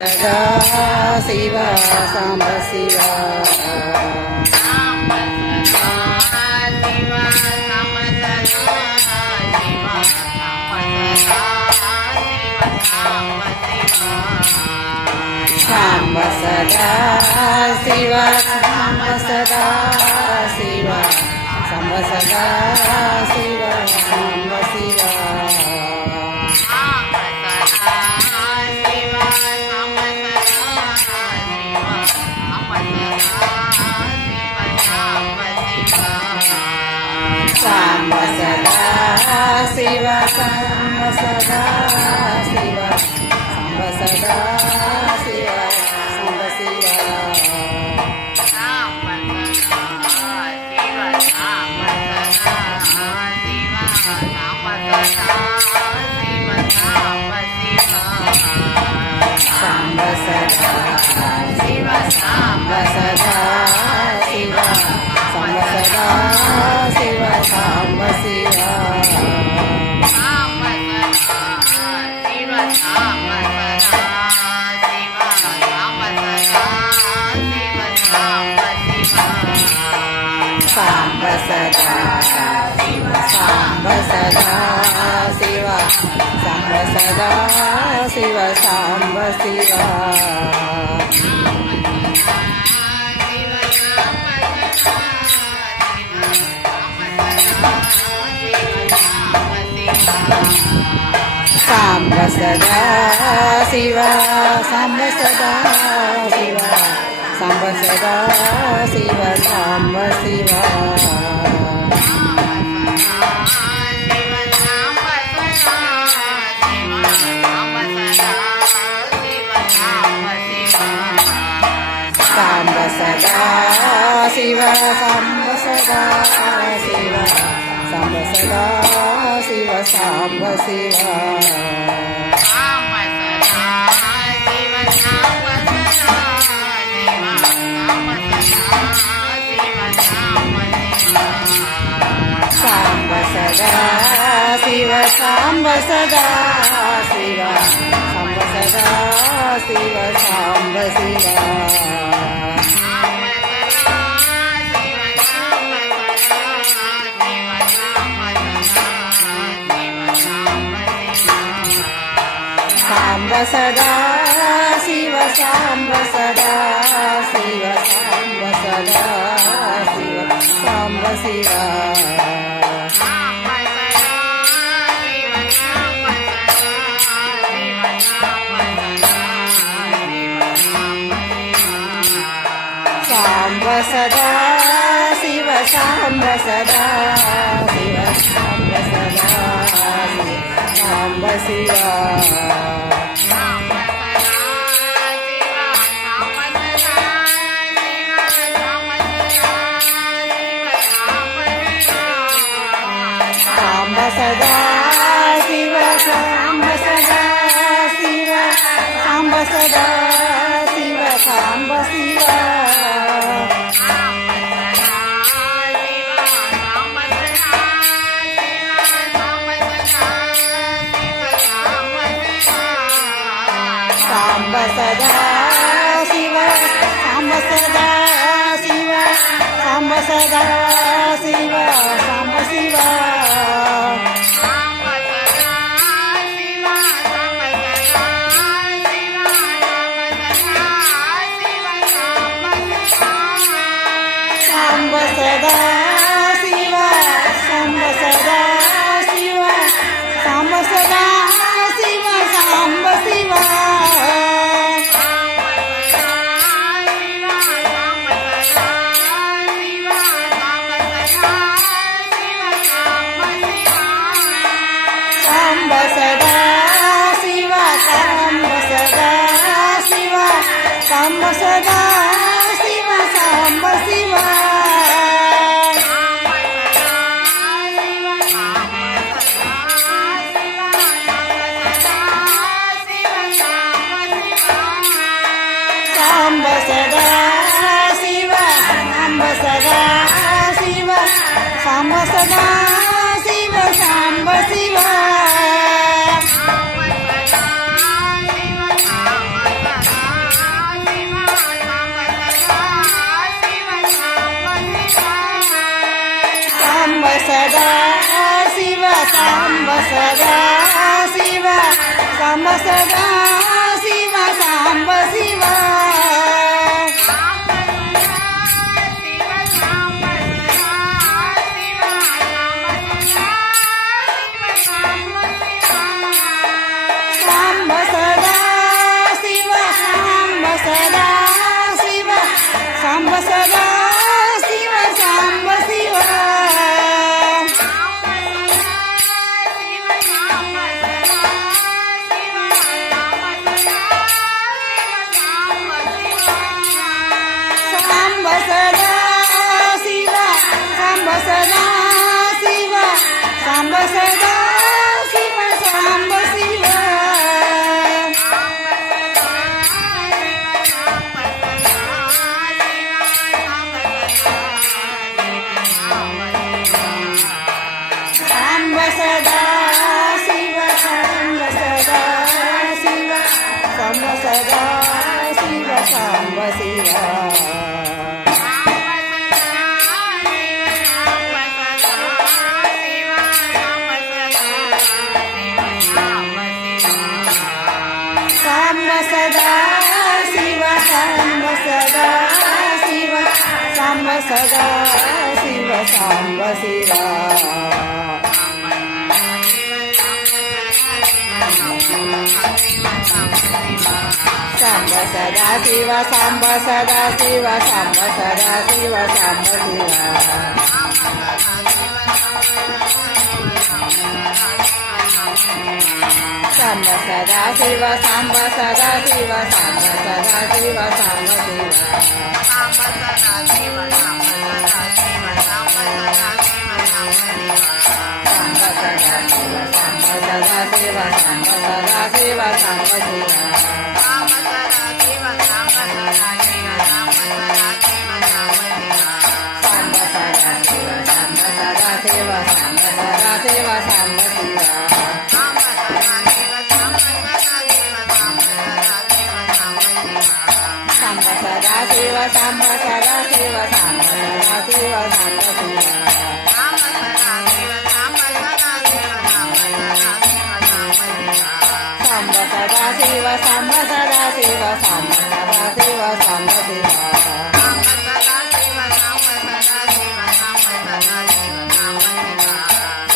ಸದಾ ಶಿವ ಸಾಂಬ ಶಿವ ಸಾಂಬ ಸದಾ ಶಿವ ಸಾಂಬ ಸದಾ ಶಿವ ಸಾಂಬ ಸದಾ ಶಿವ ಸಾಂಬ ಶಿವ ಸಾಂಬ ಸದಾ ಶಿವ ಸಾಂಬ ಸದಾ ಶಿವ ಸಾಂಬ ಸದಾ ಶಿವ ಸಾಂಬ ಶಿವ ಸಾಂಬ ಸದಾ ಶಿವ ಸಾಂಬ ಸದಾ ಶಿವ ಸಾಂಬ ಸದಾ ಶಿವ ಸಾಂಬ ಶಿವ ಸಾಂಬ ಸದಾ ಶಿವ ಸಾಂಬ ಸದಾ ಶಿವ ಸಾಂಬ ಸದಾ ಶಿವ ಸಾಂಬ ಶಿವ ಸಾಂಬ ಸದಾ ಶಿವ ಸಾಂಬ ಸದಾ ಶಿವ ಸಾಂಬ ಸದಾ ಶಿವ ಸಾಂಬ ಶಿವ ಸಾಂಬ ಸದಾ ಶಿವ ಸಾಂಬ ಸದಾ ಶಿವ ಸಾಂಬ ಸದಾ ಶಿವ ಸಾಂಬ ಶಿವ ಸಾಂಬ ಸದಾ ಶಿವ ಸಾಂಬ ಸದಾ ಶಿವ ಸಾಂಬ ಸದಾ ಶಿವ ಸಾಂಬ ಶಿವ ಸಾಂಬ ಸದಾ ಶಿವ ಸಾಂಬ ಸದಾ ಶಿವ ಸಾಂಬ ಸದಾ ಶಿವ ಸಾಂಬ ಶಿವ ಸಾಂಬ ಸದಾ ಶಿವ ಸಾಂಬ ಸದಾ ಶಿವ ಸಾಂಬ ಸದಾ ಸಾಂಬ ಶಿವ ಸಾಂಬ ಸದಾ ಶಿವ ಸಾಂಬ ಸದಾ ಶಿವ ಸಾಂಬ ಸದಾ ಶಿವ ಸಾಂಬ ಶಿವ ಸಾಂಬ ಸದಾ ಶಿವ ಸಾಂಬ ಸದಾ ಶಿವ ಸಾಂಬ ಸದಾ ಶಿವ ಸಾಂಬ ಶಿವ ಸಾಂಬ ಸದಾ ಶಿವ ಸಾಂಬ ಸದಾ ಶಿವ ಸಾಂಬ ಸದಾ ಶಿವ ಸಾಂಬ ಶಿವ ಸಾಂಬ ಸದಾ ಶಿವ ಸಾಂಬ ಸದಾ ಶಿವ ಸಾಂಬ ಸದಾ ಶಿವ ಸಾಂಬ ಶಿವ ಸಾಂಬ ಸದಾ ಶಿವ ಸಾಂಬ ಸದಾ ಶಿವ ಸಾಂಬ ಸದಾ ಶಿವ ಸಾಂಬ ಶಿವ ಸದಾ ಶಿವ ಸಾಂಬ ಸದಾ ಶಿವ ಸಾಂಬ ಸದಾ ಶಿವ ಸಾಂಬ ಶಿವ ಸಾಂಬ ಸದಾ ಶಿವ ಸಾಂಬ ಸದಾ ಶಿವ ಸಾಂಬ ಸದಾ ಶಿವ ಸಾಂಬ ಶಿವ ಸಾಂಬ ಸದಾ ಶಿವ ಸಾಂಬ ಸದಾ ಶಿವ ಸಾಂಬ ಸದಾ ಶಿವ ಸಾಂಬ ಶಿವ ಸಾಂಬ ಸದಾ ಶಿವ ಸಾಂಬ ಸದಾ ಶಿವ ಸಾಂಬ ಸದಾ ಶಿವ ಸಾಂಬ ಶಿವ ಸಾಂಬ ಸದಾ ಶಿವ ಸಾಂಬ ಸದಾ ಶಿವ ಸಾಂಬ ಸದಾ ಶಿವ ಸಾಂಬ ಶಿವ ಸಾಂಬ ಸದಾ ಶಿವ ಸಾಂಬ ಸದಾ ಶಿವ ಸಾಂಬ ಸದಾ ಶಿವ ಸಾಂಬ ಶಿವ ಸಾಂಬ ಸದಾ ಶಿವ ಸಾಂಬ ಸದಾ ಶಿವ ಸಾಂಬ ಸದಾ ಶಿವ ಸಾಂಬ ಶಿವ ಸಾಂಬ ಸದಾ ಶಿವ ಸಾಂಬ ಸದಾ ಶಿವ ಸಾಂಬ ಸದಾ ಶಿವ ಸಾಂಬ ಶಿವ ಸಾಂಬ ಶಿವ ಸಾಂಬ ಸದಾ ಶಿವ ಸಾಂಬ ಸದಾ ಶಿವ ಸಾಂಬ ಶಿವ ಸಾಂಬ ಸದಾ ಶಿವ ಸಾಂಬ ಸದಾ ಶಿವ ಸಾಂಬ ಸದಾ ಶಿವ ಸಾಂಬ ಶಿವ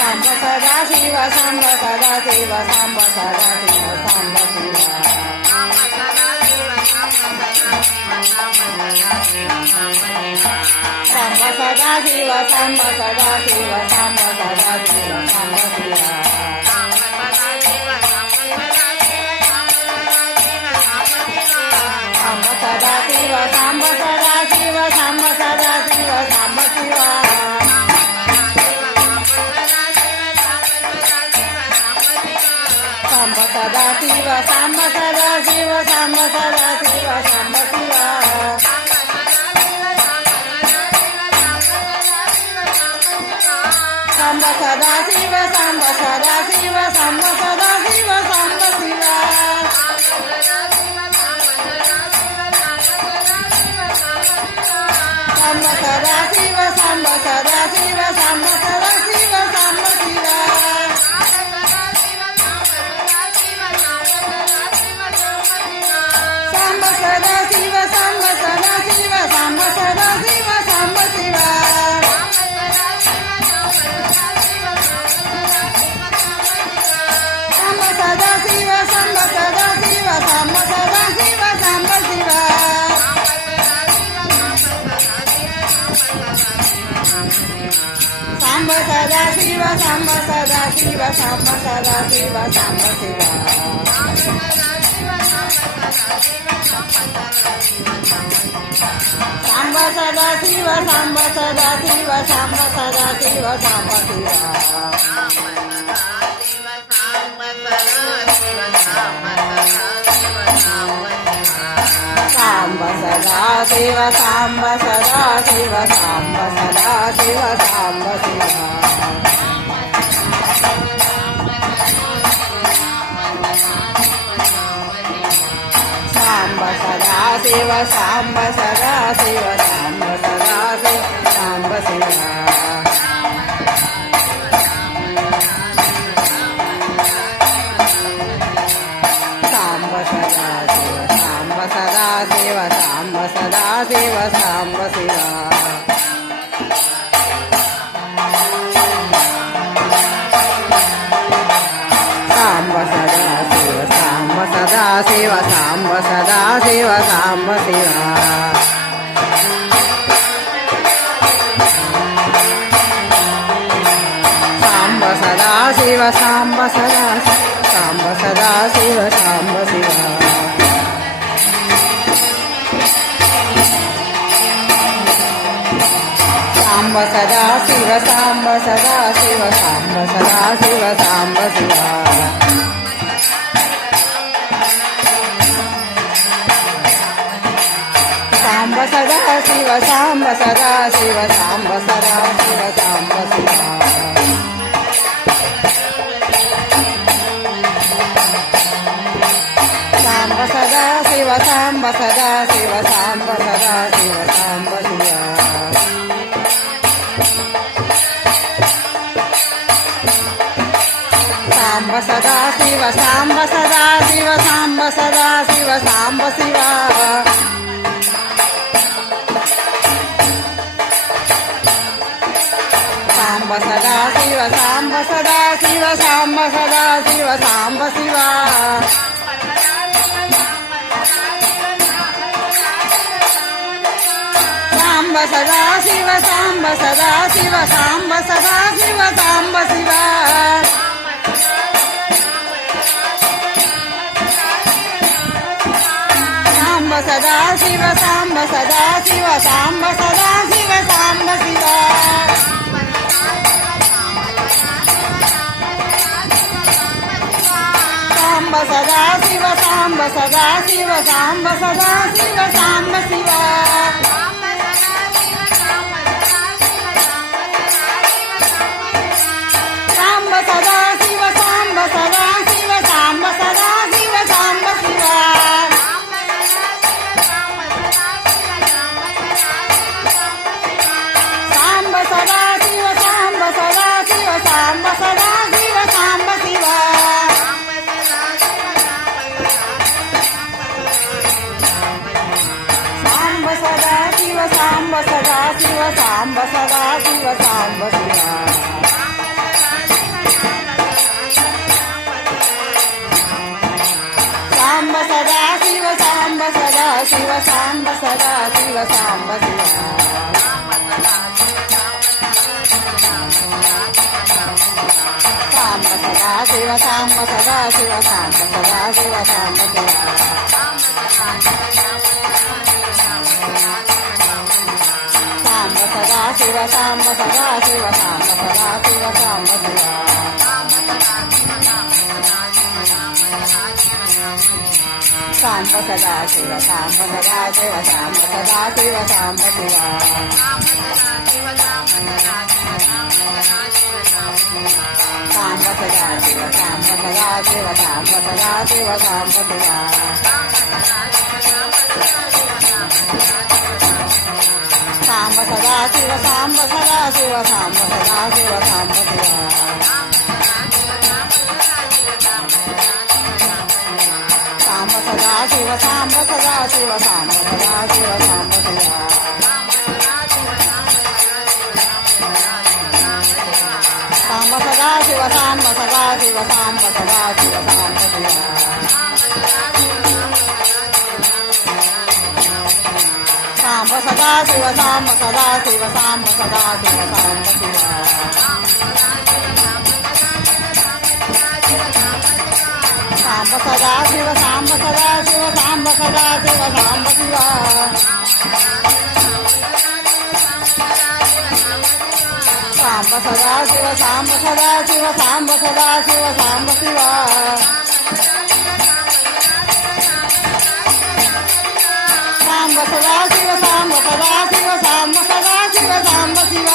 ಸಾಂಬ ಸದಾ ಶಿವ ಸಾಂಬ ಸದಾ ಶಿವ ಸಾಂಬ ಸದಾ ಶಿವ ಸಾಂಬ ಶಿವ ಸಾಂಬ ಸದಾ ಶಿವ ಸಾಂಬ ಸದಾ ಶಿವ ಸಾಂಬ ಸದಾ ಶಿವ ಸಾಂಬ ಶಿವ ಸಾಂಬ ಸದಾ ಶಿವ ಸಾಂಬ ಸದಾ ಶಿವ ಸಾಂಬ ಸದಾ ಶಿವ ಸಾಂಬ ಶಿವ ಸಾಂಬ ಸದಾ ಶಿವ ಸಾಂಬ ಸದಾ ಶಿವ ಸಾಂಬ ಸದಾ ಶಿವ ಸಾಂಬ ಶಿವ ಸಾಂಬ ಸದಾ ಶಿವ ಸಾಂಬ ಸದಾ ಶಿವ ಸಾಂಬ ಸದಾ ಶಿವ ಸಾಂಬ ಶಿವ ಸಾಂಬ ಸದಾ ಶಿವ ಸಾಂಬ ಸದಾ ಶಿವ ಸಾಂಬ ಸದಾ ಶಿವ ಸಾಂಬ ಶಿವ ಸಾಂಬ ಸದಾ ಶಿವ ಸಾಂಬ ಸದಾ ಶಿವ ಸಾಂಬ ಸದಾ ಶಿವ ಸಾಂಬ ಶಿವ ಸಾಂಬ ಸದಾ ಶಿವ ಸಾಂಬ ಸದಾ ಶಿವ ಸಾಂಬ ಸದಾ ಶಿವ ಸಾಂಬ ಶಿವ ಸಾಂಬ ಸದಾ ಶಿವ ಸಾಂಬ ಸದಾ ಶಿವ ಸಾಂಬ ಸದಾ ಶಿವ ಸಾಂಬ ಶಿವ ಸಾಂಬ ಸದಾ ಶಿವ ಸಾಂಬ ಸದಾ ಶಿವ ಸಾಂಬ ಸದಾ ಶಿವ ಸಾಂಬ ಶಿವ ಸಾಂಬ ಸದಾ ಶಿವ ಸಾಂಬ ಸದಾ ಶಿವ ಸಾಂಬ ಸದಾ ಶಿವ ಸಾಂಬ ಶಿವ ಸಾಂಬ ಸದಾ ಶಿವ ಸಾಂಬ ಸದಾ ಶಿವ ಸಾಂಬ ಸದಾ ಶಿವ ಸಾಂಬ ಶಿವ ಸದಾ ಶಿವ ಸಾಂಬ ಶಿವ ಸಾಂಬ ಸದಾ ಶಿವ ಸಾಂಬ ಸದಾ ಸಾಂಬ ಸದಾ ಶಿವ ಸಾಂಬ ಶಿವ ಸಾಂಬ ಸದಾ ಶಿವ ಸಾಂಬ ಸದಾ ಶಿವ ಸಾಂಬ ಸದಾ ಶಿವ ಸಾಂಬ ಶಿವ ಸಾಂಬ ಸದಾ ಶಿವ ಸಾಂಬ ಸದಾ ಶಿವ ಸಾಂಬ ಸದಾ ಶಿವ ಸಾಂಬ ಶಿವ ಸಾಂಬ ಸದಾ ಶಿವ ಸಾಂಬ ಸದಾ ಶಿವ ಸಾಂಬ ಸದಾ ಶಿವ ಸಾಂಬ ಶಿವ ಸಾಂಬ ಸದಾ ಶಿವ ಸಾಂಬ ಸದಾ ಶಿವ ಸಾಂಬ ಸದಾ ಶಿವ ಸಾಂಬ ಶಿವ ಸಾಂಬ ಸದಾ ಶಿವ ಸಾಂಬ ಸದಾ ಶಿವ ಸಾಂಬ ಸದಾ ಶಿವ ಸಾಂಬ ಶಿವ ಸಾಂಬ ಸದಾ ಶಿವ ಸಾಂಬ ಸದಾ ಶಿವ ಸಾಂಬ ಸದಾ ಶಿವ ಸಾಂಬ ಶಿವ ಸಾಂಬ ಸದಾ ಶಿವ ಸಾಂಬ ಸದಾ ಶಿವ ಸಾಂಬ ಸದಾ ಶಿವ ಸಾಂಬ ಶಿವ ಸಾಂಬ ಸದಾ ಶಿವ ಸಾಂಬ ಸದಾ ಶಿವ ಸಾಂಬ ಸದಾ ಶಿವ ಸಾಂಬ ಶಿವ ಸಾಂಬ ಸದಾ ಶಿವ ಸಾಂಬ ಸದಾ ಶಿವ ಸಾಂಬ ಸದಾ ಶಿವ ಸಾಂಬ ಶಿವ ಸಾಂಬ ಸದಾ ಶಿವ ಸಾಂಬ ಸದಾ ಶಿವ ಸಾಂಬ ಸದಾ ಶಿವ ಸಾಂಬ ಶಿವ ಸಾಂಬ ಸದಾ ಶಿವ ಸಾಂಬ ಸದಾ ಶಿವ ಸಾಂಬ ಸದಾ ಶಿವ ಸಾಂಬ ಶಿವ ಸಾಂಬ ಸದಾ ಶಿವ ಸಾಂಬ ಸದಾ ಶಿವ ಸಾಂಬ ಸದಾ ಶಿವ ಸಾಂಬ ಶಿವ ಸಾಂಬ ಸದಾ ಶಿವ ಸಾಂಬ ಸದಾ ಶಿವ ಸಾಂಬ ಸದಾ ಶಿವ ಸಾಂಬ ಶಿವ ಸಾಂಬ ಸದಾ ಶಿವ ಸಾಂಬ ಸದಾ ಶಿವ ಸಾಂಬ ಸದಾ ಶಿವ ಸಾಂಬ ಶಿವ ಸಾಂಬ ಸದಾ ಶಿವ ಸಾಂಬ ಸದಾ ಶಿವ ಸಾಂಬ ಸದಾ ಶಿವ ಸಾಂಬ ಶಿವ ಸಾಂಬ ಸದಾ ಶಿವ ಸಾಂಬ ಸದಾ ಶಿವ ಸಾಂಬ ಸದಾ ಶಿವ ಸಾಂಬ ಶಿವ ಸಾಂಬ ಸದಾ ಶಿವ ಸಾಂಬ ಸದಾ ಶಿವ ಸಾಂಬ ಸದಾ ಶಿವ ಸಾಂಬ ಶಿವ ಸಾಂಬ ಸದಾ ಶಿವ ಸಾಂಬ ಸದಾ ಶಿವ ಸಾಂಬ ಸದಾ ಶಿವ ಸಾಂಬ ಶಿವ ಸಾಂಬ ಸದಾ ಶಿವ ಸಾಂಬ ಸದಾ ಶಿವ ಸಾಂಬ ಸದಾ ಶಿವ ಸಾಂಬ ಶಿವ ಸಾಂಬ ಸದಾ ಶಿವ ಸಾಂಬ ಸದಾ ಶಿವ ಸಾಂಬ ಸದಾ ಶಿವ ಸಾಂಬ ಶಿವ ಸಾಂಬ ಸದಾ ಶಿವ ಸಾಂಬ ಸದಾ ಶಿವ ಸಾಂಬ ಸದಾ ಶಿವ ಸಾಂಬ ಶಿವ ಸಾಂಬ ಸದಾ ಶಿವ ಸಾಂಬ ಸದಾ ಶಿವ ಸಾಂಬ ಸದಾ ಶಿವ ಸಾಂಬ ಶಿವ ಸಾಂಬ ಸದಾ ಶಿವ ಸಾಂಬ ಸದಾ ಶಿವ ಸಾಂಬ ಸದಾ ಶಿವ ಸಾಂಬ ಶಿವ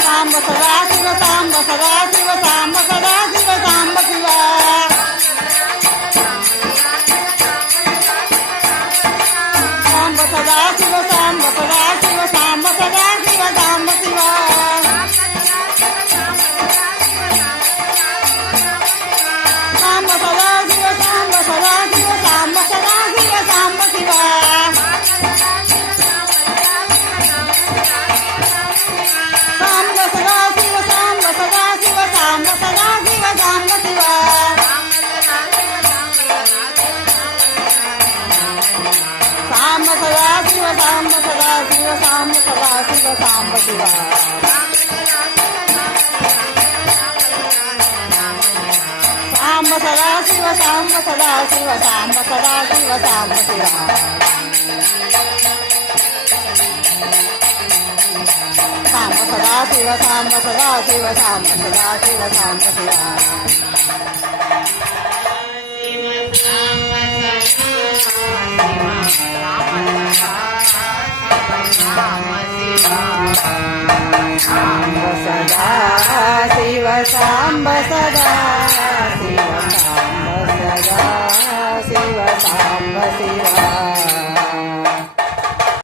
ಸಾಂಬ ಸದಾ ಶಿವ ಸಾಂಬ ಸದಾ ಶಿವ ಸಾಂಬ ಸದಾ ಶಿವ ಸಾಂಬ ಶಿವ ಸಾಂಬ ಸದಾ ಶಿವ ಸಾಂಬ ಸದಾ ಶಿವ ಸಾಂಬ ಸದಾ ಶಿವ ಸಾಂಬ ಶಿವ ಸಾಂಬ ಸದಾ ಶಿವ ಸಾಂಬ ಸದಾ ಶಿವ ಸಾಂಬ ಸದಾ ಶಿವ ಸಾಂಬ ಶಿವ ಸಾಂಬ ಸದಾ ಶಿವ ಸಾಂಬ ಸದಾ ಶಿವ ಸಾಂಬ ಶಿವ ಸಾಂಬ ಸದಾ ಶಿವ ಸಾಂಬ ಸದಾ ಶಿವ ಸಾಂಬ ಸದಾ ಶಿವ ಸಾಂಬ ಶಿವ ಸಾಂಬ ಸದಾ ಶಿವ ಸಾಂಬ ಸದಾ ಶಿವ ಸಾಂಬ ಸದಾ ಶಿವ ಸಾಂಬ ಶಿವ ಸಾಂಬ ಸದಾ ಶಿವ ಸಾಂಬ ಸದಾ ಶಿವ